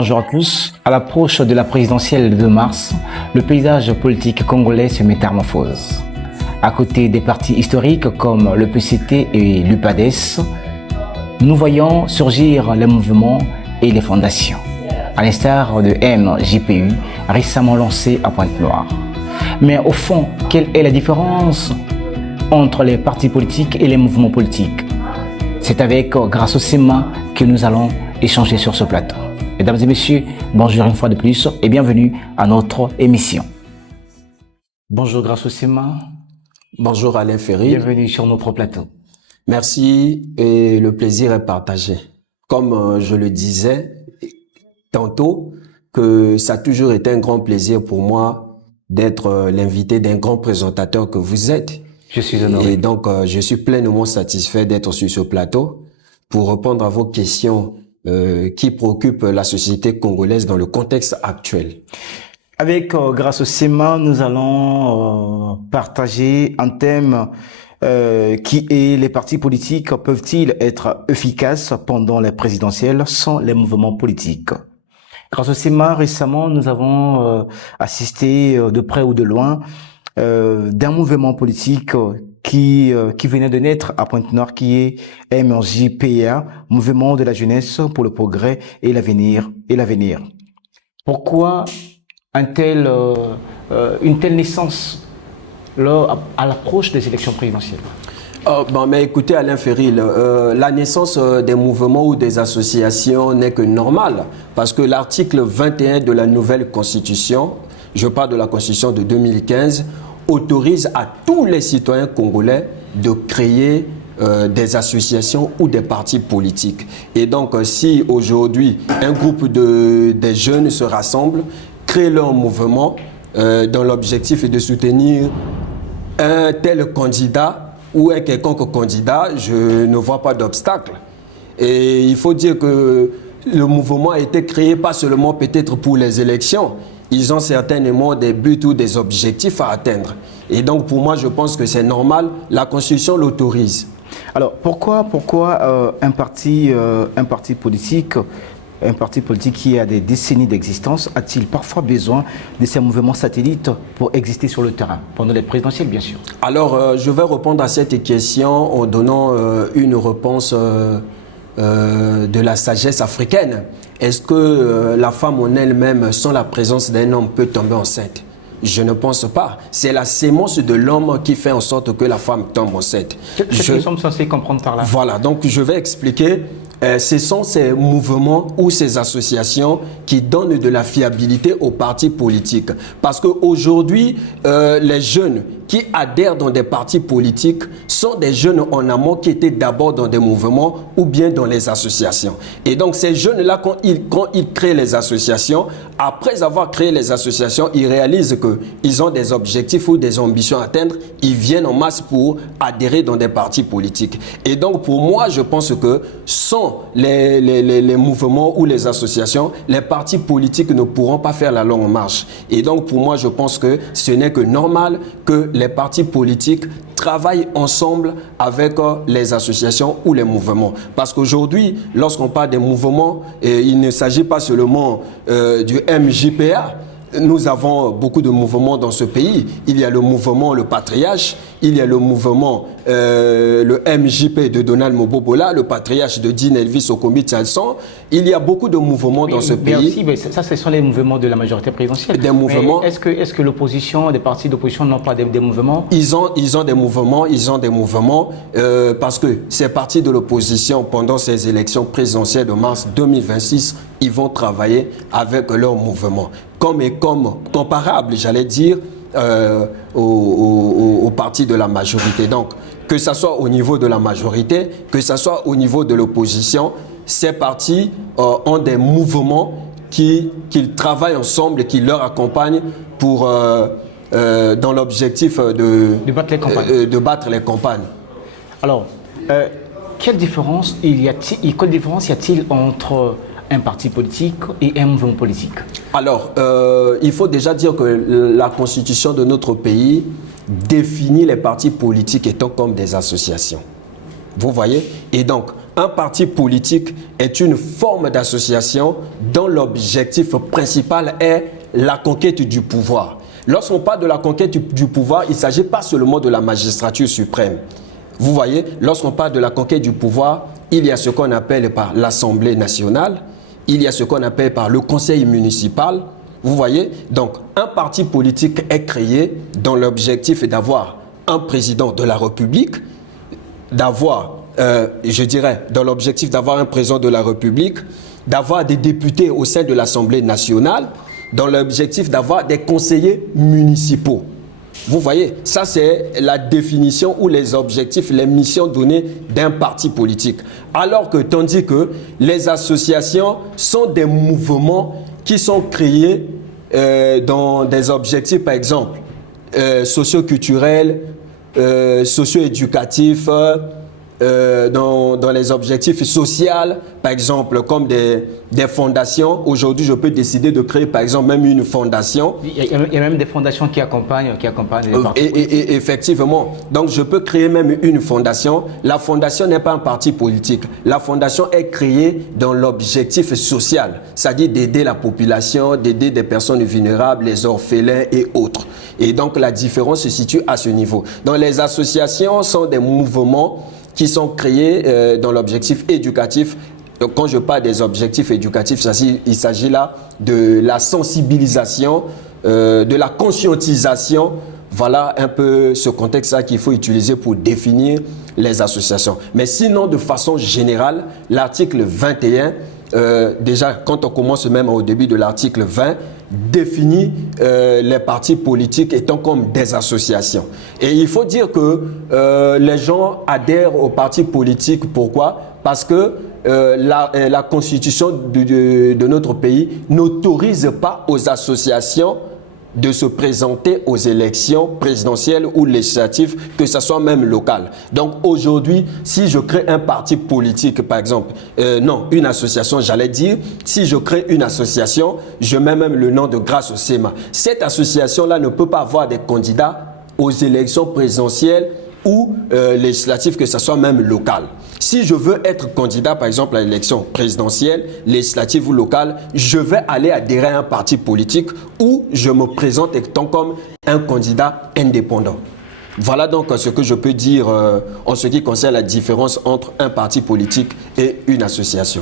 Bonjour à tous. À l'approche de la présidentielle de mars, le paysage politique congolais se métamorphose. À côté des partis historiques comme le PCT et l'UPADES, nous voyons surgir les mouvements et les fondations, à l'instar de MJPU, récemment lancé à Pointe-Noire. Mais au fond, quelle est la différence entre les partis politiques et les mouvements politiques? C'est avec Grâce au Sema que nous allons échanger sur ce plateau. Mesdames et messieurs, bonjour une fois de plus et bienvenue à notre émission. Bonjour Grâce au Sema. Bonjour Alain Ferry. Bienvenue sur notre plateau. Merci et le plaisir est partagé. Comme je le disais tantôt, que ça a toujours été un grand plaisir pour moi d'être l'invité d'un grand présentateur que vous êtes. Je suis honoré. Et donc, je suis pleinement satisfait d'être sur ce plateau pour répondre à vos questions qui préoccupent la société congolaise dans le contexte actuel. Avec Grâce au Sema, nous allons partager un thème qui est: les partis politiques peuvent-ils être efficaces pendant les présidentielles sans les mouvements politiques? Grâce au Sema, récemment, nous avons assisté de près ou de loin d'un mouvement politique qui venait de naître à Pointe-Noire, qui est MJPA, Mouvement de la jeunesse pour le progrès et l'avenir. Pourquoi une telle naissance à l'approche des élections présidentielles? Mais écoutez Alain Ferry, la naissance des mouvements ou des associations n'est que normale, parce que l'article 21 de la nouvelle constitution, je parle de la constitution de 2015, autorise à tous les citoyens congolais de créer des associations ou des partis politiques. Et donc, si aujourd'hui un groupe des jeunes se rassemble, crée leur mouvement dont l'objectif est de soutenir un tel candidat ou un quelconque candidat, je ne vois pas d'obstacle. Et il faut dire que le mouvement a été créé pas seulement peut-être pour les élections. Ils ont certainement des buts ou des objectifs à atteindre. Et donc, pour moi, je pense que c'est normal. La Constitution l'autorise. Alors, pourquoi un parti politique qui a des décennies d'existence a-t-il parfois besoin de ces mouvements satellites pour exister sur le terrain, pendant les présidentielles, bien sûr? Alors, je vais répondre à cette question en donnant une réponse de la sagesse africaine. Est-ce que la femme en elle-même, sans la présence d'un homme, peut tomber enceinte? Je ne pense pas. C'est la sémence de l'homme qui fait en sorte que la femme tombe enceinte. Qu'est-ce que nous sommes censés comprendre par là? Voilà, donc je vais expliquer. Ce sont ces mouvements ou ces associations qui donnent de la fiabilité aux partis politiques. Parce qu'aujourd'hui, les jeunes qui adhèrent dans des partis politiques sont des jeunes en amont qui étaient d'abord dans des mouvements ou bien dans les associations. Et donc ces jeunes-là, quand ils créent les associations, après avoir créé les associations, ils réalisent qu'ils ont des objectifs ou des ambitions à atteindre, ils viennent en masse pour adhérer dans des partis politiques. Et donc pour moi, je pense que sans les mouvements ou les associations, les partis politiques ne pourront pas faire la longue marche. Et donc pour moi, je pense que ce n'est que normal que les partis politiques travaillent ensemble avec les associations ou les mouvements. Parce qu'aujourd'hui, lorsqu'on parle des mouvements, il ne s'agit pas seulement du MJPA. Nous avons beaucoup de mouvements dans ce pays. Il y a le mouvement Le Patriarche, il y a le mouvement le MJP de Donald Mobobola, le Patriarche de Dean Elvis Okombi Tchalson. Il y a beaucoup de mouvements dans ce pays. Aussi, mais ça, ce sont les mouvements de la majorité présidentielle. Des mouvements. Est-ce que l'opposition, des partis d'opposition n'ont pas des mouvements? Ils ont des mouvements, parce que ces partis de l'opposition, pendant ces élections présidentielles de mars 2026, ils vont travailler avec leurs mouvements. Comme comparable, j'allais dire, au parti de la majorité. Donc, que ce soit au niveau de la majorité, que ce soit au niveau de l'opposition, ces partis ont des mouvements qu'ils travaillent ensemble, qui leur accompagnent pour, dans l'objectif de battre les campagnes. Alors, quelle différence y a-t-il entre un parti politique et un mouvement politique? Alors, il faut déjà dire que la constitution de notre pays définit les partis politiques étant comme des associations. Vous voyez? Et donc, un parti politique est une forme d'association dont l'objectif principal est la conquête du pouvoir. Lorsqu'on parle de la conquête du pouvoir, il ne s'agit pas seulement de la magistrature suprême. Vous voyez, lorsqu'on parle de la conquête du pouvoir, il y a ce qu'on appelle par l'Assemblée nationale, il y a ce qu'on appelle par le conseil municipal. Vous voyez, donc un parti politique est créé dont l'objectif est d'avoir un président de la République, d'avoir, je dirais, dans l'objectif d'avoir un président de la République, d'avoir des députés au sein de l'Assemblée nationale, dans l'objectif d'avoir des conseillers municipaux. Vous voyez, ça c'est la définition ou les objectifs, les missions données d'un parti politique. Alors que, tandis que les associations sont des mouvements qui sont créés dans des objectifs, par exemple, socio-culturels, socio-éducatifs, dans les objectifs sociaux, par exemple, comme des fondations. Aujourd'hui, je peux décider de créer, par exemple, même une fondation. Il y a même des fondations qui accompagnent les partis. Et effectivement, donc je peux créer même une fondation. La fondation n'est pas un parti politique. La fondation est créée dans l'objectif social, c'est-à-dire d'aider la population, d'aider des personnes vulnérables, les orphelins et autres. Et donc, la différence se situe à ce niveau. Donc, les associations sont des mouvements qui sont créés dans l'objectif éducatif. Donc, quand je parle des objectifs éducatifs, il s'agit là de la sensibilisation, de la conscientisation. Voilà un peu ce contexte-là qu'il faut utiliser pour définir les associations. Mais sinon, de façon générale, l'article 21, déjà quand on commence même au début de l'article 20, définit les partis politiques étant comme des associations. Et il faut dire que les gens adhèrent aux partis politiques. Pourquoi? Parce que la constitution de notre pays n'autorise pas aux associations de se présenter aux élections présidentielles ou législatives, que ce soit même local. Donc aujourd'hui, si je crée un parti politique, par exemple, non, une association, j'allais dire, si je crée une association, je mets même le nom de Grâce au SEMA. Cette association-là ne peut pas avoir des candidats aux élections présidentielles ou législatives, que ce soit même local. Si je veux être candidat, par exemple, à l'élection présidentielle, législative ou locale, je vais aller adhérer à un parti politique où je me présente étant comme un candidat indépendant. Voilà donc ce que je peux dire en ce qui concerne la différence entre un parti politique et une association.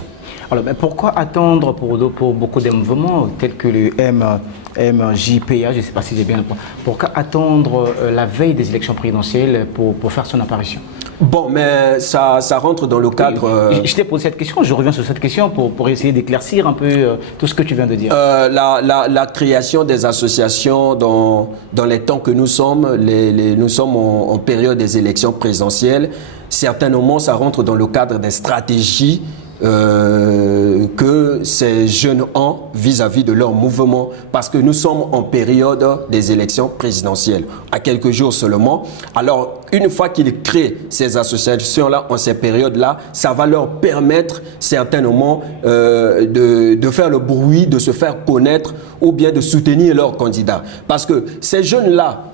Alors, mais pourquoi attendre pour beaucoup de mouvements tels que le MJPA, je ne sais pas si j'ai bien le point, pourquoi attendre la veille des élections présidentielles pour faire son apparition? Bon, mais ça rentre dans le cadre... Je t'ai posé cette question, je reviens sur cette question pour essayer d'éclaircir un peu tout ce que tu viens de dire. La création des associations dans les temps que nous sommes, nous sommes en période des élections présidentielles, certainement ça rentre dans le cadre des stratégies que ces jeunes ont vis-à-vis de leur mouvement, parce que nous sommes en période des élections présidentielles, à quelques jours seulement. Alors, une fois qu'ils créent ces associations-là, en ces périodes-là, ça va leur permettre certainement de faire le bruit, de se faire connaître ou bien de soutenir leurs candidats. Parce que ces jeunes-là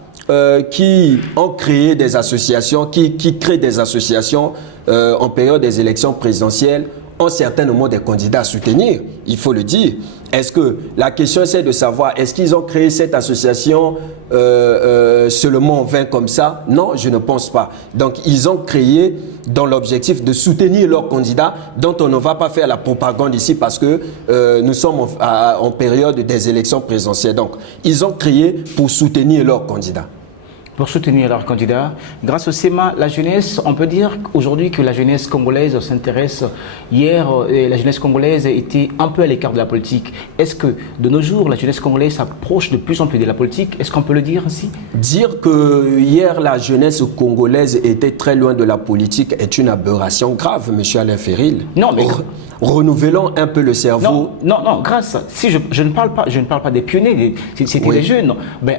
qui ont créé des associations, qui créent des associations en période des élections présidentielles, ont certainement des candidats à soutenir, il faut le dire. Est-ce que la question c'est de savoir, est-ce qu'ils ont créé cette association seulement en vain comme ça? Non, je ne pense pas. Donc ils ont créé dans l'objectif de soutenir leurs candidats, dont on ne va pas faire la propagande ici parce que nous sommes en période des élections présidentielles. Donc ils ont créé pour soutenir leurs candidats. Pour soutenir leurs candidats. Grâce au SEMA, la jeunesse, on peut dire aujourd'hui que la jeunesse congolaise s'intéresse. Hier, la jeunesse congolaise était un peu à l'écart de la politique. Est-ce que de nos jours, la jeunesse congolaise s'approche de plus en plus de la politique? Est-ce qu'on peut le dire ainsi? Dire que hier, la jeunesse congolaise était très loin de la politique est une aberration grave, M. Alain Ferril. Non, mais... Renouvelons un peu le cerveau. Non, grâce. Si je ne parle pas des pionniers, c'était des jeunes. Ben,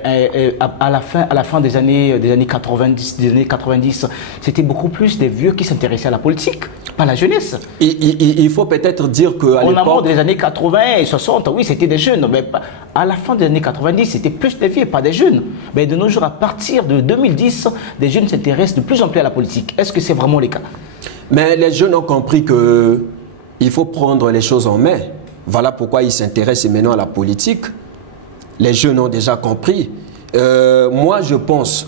à la fin des années 90, c'était beaucoup plus des vieux qui s'intéressaient à la politique, pas la jeunesse. Il faut peut-être dire qu'à l'époque... En amont des années 80 et 60, oui, c'était des jeunes. Mais à la fin des années 90, c'était plus des vieux, pas des jeunes. Mais de nos jours, à partir de 2010, des jeunes s'intéressent de plus en plus à la politique. Est-ce que c'est vraiment le cas? Mais les jeunes ont compris qu'il faut prendre les choses en main. Voilà pourquoi ils s'intéressent maintenant à la politique. Les jeunes ont déjà compris. Moi, je pense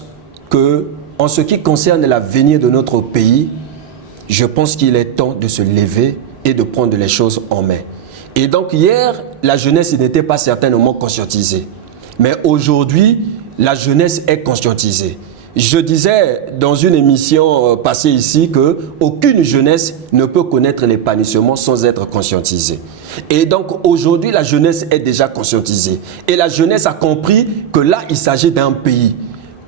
que, en ce qui concerne l'avenir de notre pays, je pense qu'il est temps de se lever et de prendre les choses en main. Et donc hier, la jeunesse n'était pas certainement conscientisée. Mais aujourd'hui, la jeunesse est conscientisée. Je disais dans une émission passée ici qu'aucune jeunesse ne peut connaître l'épanouissement sans être conscientisée. Et donc aujourd'hui, la jeunesse est déjà conscientisée. Et la jeunesse a compris que là, il s'agit d'un pays.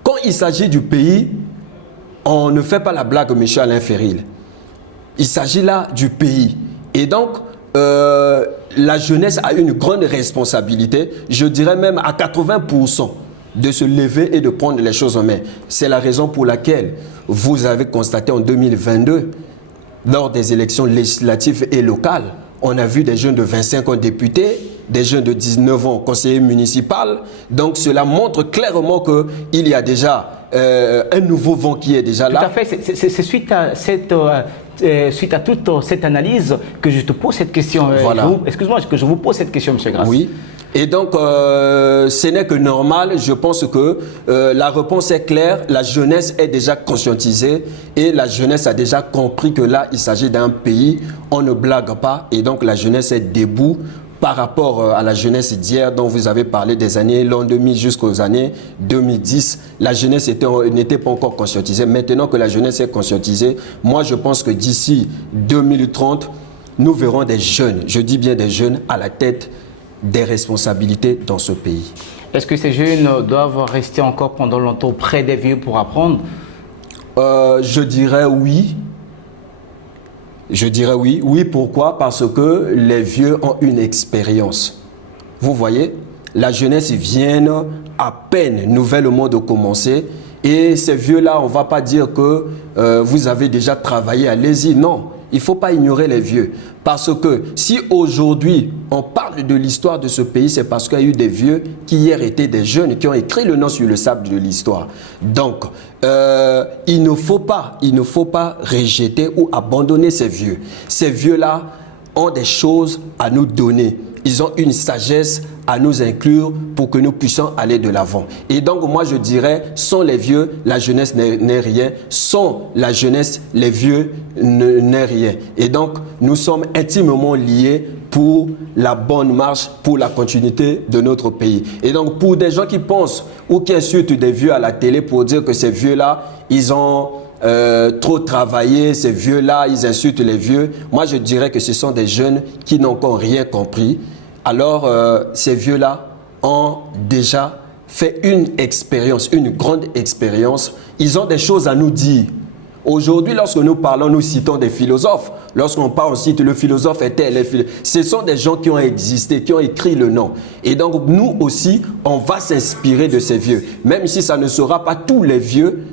Quand il s'agit du pays, on ne fait pas la blague, M. Alain Ferril. Il s'agit là du pays. Et donc, la jeunesse a une grande responsabilité, je dirais même à 80%, de se lever et de prendre les choses en main. C'est la raison pour laquelle vous avez constaté en 2022, lors des élections législatives et locales, on a vu des jeunes de 25 ans députés, des jeunes de 19 ans conseillers municipaux. Donc cela montre clairement qu'il y a déjà un nouveau vent qui est déjà là. Tout à fait, c'est suite à toute cette analyse que je te pose cette question. Voilà. Excuse-moi, que je vous pose cette question, M. Grasse. Oui. Et donc, ce n'est que normal. Je pense que la réponse est claire. La jeunesse est déjà conscientisée et la jeunesse a déjà compris que là, il s'agit d'un pays. On ne blague pas. Et donc, la jeunesse est debout par rapport à la jeunesse d'hier dont vous avez parlé des années l'an 2000 jusqu'aux années 2010. La jeunesse n'était pas encore conscientisée. Maintenant que la jeunesse est conscientisée, moi, je pense que d'ici 2030, nous verrons des jeunes, je dis bien des jeunes, à la tête des responsabilités dans ce pays. Est-ce que ces jeunes doivent rester encore pendant longtemps près des vieux pour apprendre? Je dirais oui. Je dirais oui. Oui, pourquoi? Parce que les vieux ont une expérience. Vous voyez, la jeunesse vient à peine nouvellement de commencer. Et ces vieux-là, on ne va pas dire que vous avez déjà travaillé, allez-y. Non, il ne faut pas ignorer les vieux. Parce que si aujourd'hui on parle de l'histoire de ce pays, c'est parce qu'il y a eu des vieux qui hier étaient des jeunes qui ont écrit le nom sur le sable de l'histoire. Donc, il ne faut pas rejeter ou abandonner ces vieux. Ces vieux-là ont des choses à nous donner. Ils ont une sagesse à nous inclure pour que nous puissions aller de l'avant. Et donc, moi, je dirais, sans les vieux, la jeunesse n'est rien. Sans la jeunesse, les vieux n'est rien. Et donc, nous sommes intimement liés pour la bonne marche, pour la continuité de notre pays. Et donc, pour des gens qui pensent ou qui insultent des vieux à la télé pour dire que ces vieux-là, ils ont trop travaillé, ces vieux-là, ils insultent les vieux. Moi, je dirais que ce sont des jeunes qui n'ont encore rien compris. Alors, ces vieux-là ont déjà fait une expérience, une grande expérience. Ils ont des choses à nous dire. Aujourd'hui, lorsque nous parlons, nous citons des philosophes. Lorsqu'on parle, on cite le philosophe est tel. Ce sont des gens qui ont existé, qui ont écrit le nom. Et donc, nous aussi, on va s'inspirer de ces vieux. Même si ça ne sera pas tous les vieux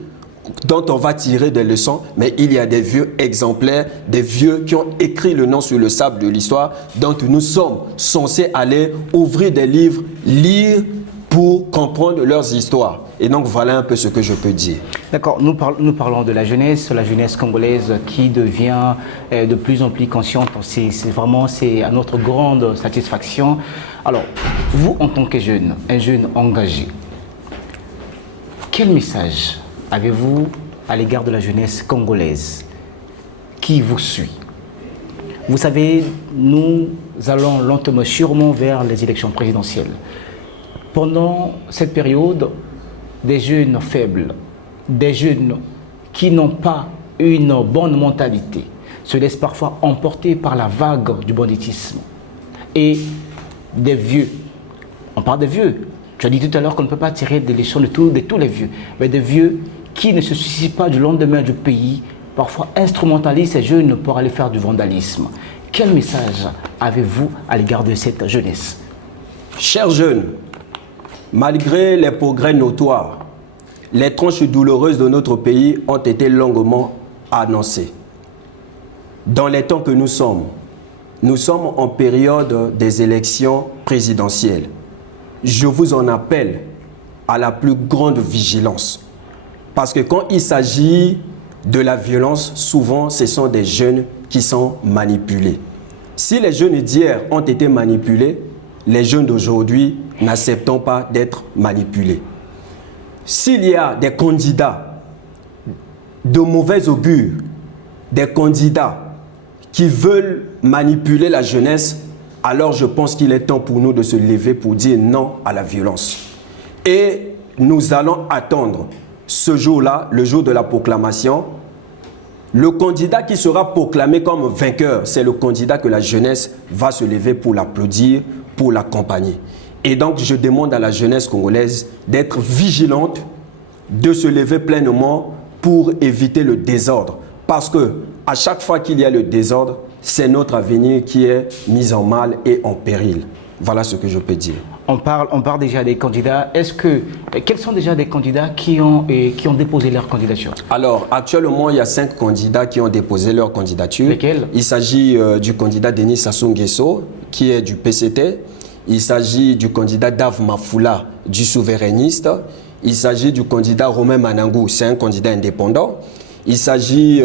dont on va tirer des leçons, mais il y a des vieux exemplaires, des vieux qui ont écrit le nom sur le sable de l'histoire. Donc, nous sommes censés aller ouvrir des livres, lire pour comprendre leurs histoires. Et donc, voilà un peu ce que je peux dire. D'accord, nous parlons de la jeunesse congolaise qui devient de plus en plus consciente. C'est à notre grande satisfaction. Alors, vous, en tant que jeune, un jeune engagé, quel message avez-vous à l'égard de la jeunesse congolaise qui vous suit? Vous savez, nous allons lentement, sûrement vers les élections présidentielles. Pendant cette période, des jeunes faibles, des jeunes qui n'ont pas une bonne mentalité, se laissent parfois emporter par la vague du banditisme. Et des vieux, on parle des vieux, tu as dit tout à l'heure qu'on ne peut pas tirer des leçons de tous les vieux, mais des vieux qui ne se soucient pas du lendemain du pays, parfois instrumentalisent ces jeunes pour aller faire du vandalisme. Quel message avez-vous à l'égard de cette jeunesse? Chers jeunes, malgré les progrès notoires, les tranches douloureuses de notre pays ont été longuement annoncées. Dans les temps que nous sommes en période des élections présidentielles. Je vous en appelle à la plus grande vigilance. Parce que quand il s'agit de la violence, souvent ce sont des jeunes qui sont manipulés. Si les jeunes d'hier ont été manipulés, les jeunes d'aujourd'hui n'acceptent pas d'être manipulés. S'il y a des candidats de mauvais augure, des candidats qui veulent manipuler la jeunesse, alors je pense qu'il est temps pour nous de se lever pour dire non à la violence. Et nous allons attendre ce jour-là, le jour de la proclamation. Le candidat qui sera proclamé comme vainqueur, c'est le candidat que la jeunesse va se lever pour l'applaudir, pour l'accompagner. Et donc, je demande à la jeunesse congolaise d'être vigilante, de se lever pleinement pour éviter le désordre. Parce que à chaque fois qu'il y a le désordre, c'est notre avenir qui est mis en mal et en péril. Voilà ce que je peux dire. On parle déjà des candidats. Quels sont déjà des candidats qui ont déposé leur candidature? Alors, actuellement, il y a 5 candidats qui ont déposé leur candidature. Lesquels? Il s'agit du candidat Denis Sassou Nguesso, qui est du PCT. Il s'agit du candidat Dave Mafoula, du souverainiste. Il s'agit du candidat Romain Manangou, c'est un candidat indépendant. Il s'agit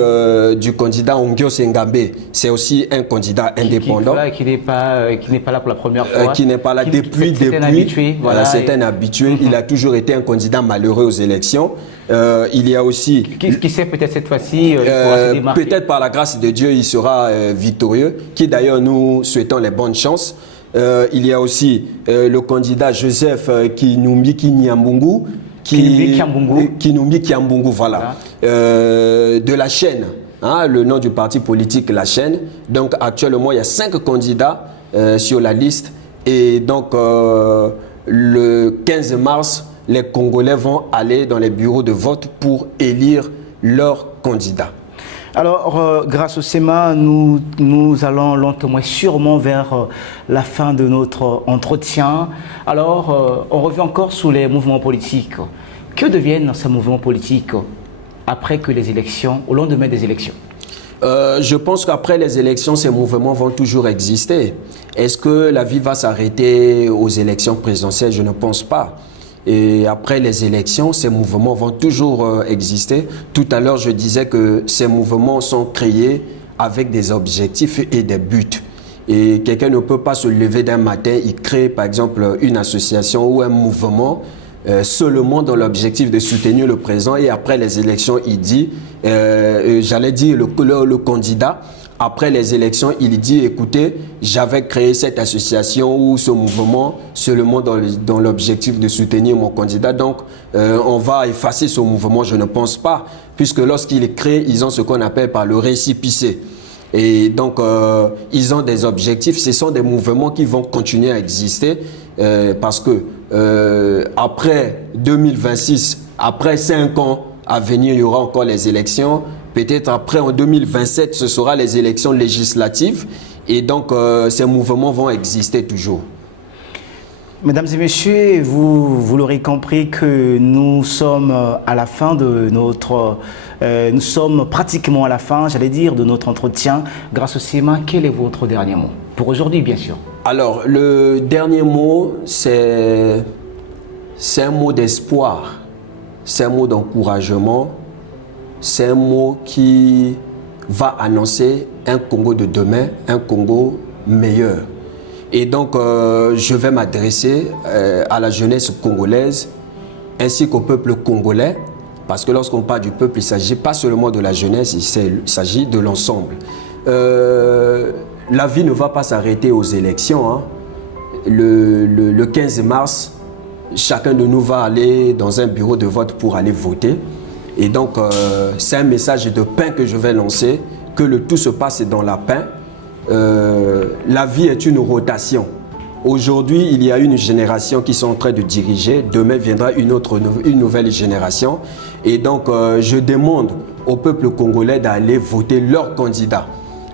du candidat Ongyo Sengambe, c'est aussi un candidat indépendant. Qui n'est pas là pour la première fois. Qui n'est pas là depuis. C'est un habitué. Voilà, c'est un habitué. Il a toujours été un candidat malheureux aux élections. Il y a aussi... Qui sait, peut-être cette fois-ci, il pourra se démarquer. Peut-être par la grâce de Dieu, il sera victorieux, qui d'ailleurs nous souhaitons les bonnes chances. Il y a aussi le candidat Joseph Kinumbi Kinyambungu, Kinumbi Kiambungu, voilà. De la chaîne, hein, le nom du parti politique La Chaîne. Donc actuellement, il y a 5 candidats sur la liste. Et donc, le 15 mars, les Congolais vont aller dans les bureaux de vote pour élire leur candidat. Alors, grâce au SEMA, nous allons lentement et sûrement vers la fin de notre entretien. Alors, on revient encore sur les mouvements politiques. Que deviennent ces mouvements politiques après que les élections, au lendemain des élections? Je pense qu'après les élections, ces mouvements vont toujours exister. Est-ce que la vie va s'arrêter aux élections présidentielles? Je ne pense pas. Et après les élections, ces mouvements vont toujours exister. Tout à l'heure, je disais que ces mouvements sont créés avec des objectifs et des buts. Et quelqu'un ne peut pas se lever d'un matin, il crée par exemple une association ou un mouvement seulement dans l'objectif de soutenir le président, et après les élections, il dit, j'allais dire le candidat, après les élections, il dit, écoutez, j'avais créé cette association ou ce mouvement seulement dans l'objectif de soutenir mon candidat, donc on va effacer ce mouvement. Je ne pense pas, puisque lorsqu'il est créé, ils ont ce qu'on appelle par le récépissé. Et donc, ils ont des objectifs. Ce sont des mouvements qui vont continuer à exister parce que après 2026, après 5 ans à venir, il y aura encore les élections. Peut-être après, en 2027, ce sera les élections législatives. Et donc, ces mouvements vont exister toujours. Mesdames et messieurs, vous l'aurez compris que nous sommes à la fin de notre... nous sommes pratiquement à la fin, j'allais dire, de notre entretien. Grâce au SEMA, quel est votre dernier mot? Pour aujourd'hui, bien sûr. Alors, le dernier mot, c'est un mot d'espoir. C'est un mot d'encouragement. C'est un mot qui va annoncer un Congo de demain, un Congo meilleur. Et donc, je vais m'adresser à la jeunesse congolaise ainsi qu'au peuple congolais, parce que lorsqu'on parle du peuple, il ne s'agit pas seulement de la jeunesse, il s'agit de l'ensemble. La vie ne va pas s'arrêter aux élections. Hein. Le 15 mars, chacun de nous va aller dans un bureau de vote pour aller voter. Et donc, c'est un message de paix que je vais lancer, que le tout se passe dans la paix. La vie est une rotation. Aujourd'hui, il y a une génération qui sont en train de diriger. Demain viendra une nouvelle génération. Et donc, je demande au peuple congolais d'aller voter leur candidat.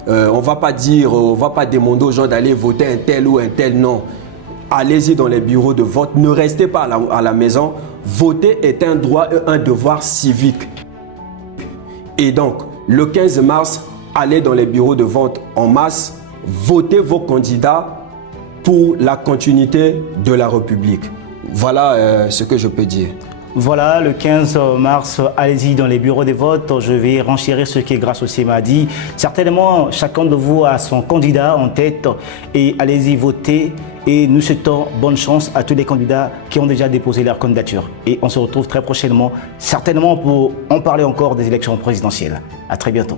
On ne va pas dire, on va pas demander aux gens d'aller voter un tel ou un tel, non. Allez-y dans les bureaux de vote. Ne restez pas à la maison. Voter est un droit et un devoir civique. Et donc, le 15 mars, allez dans les bureaux de vote en masse, votez vos candidats pour la continuité de la République. Voilà ce que je peux dire. Voilà, le 15 mars, allez-y dans les bureaux de vote. Je vais renchérir ce qui est grâce au m'a dit. Certainement, chacun de vous a son candidat en tête et allez-y voter. Et nous souhaitons bonne chance à tous les candidats qui ont déjà déposé leur candidature. Et on se retrouve très prochainement, certainement pour en parler encore des élections présidentielles. À très bientôt.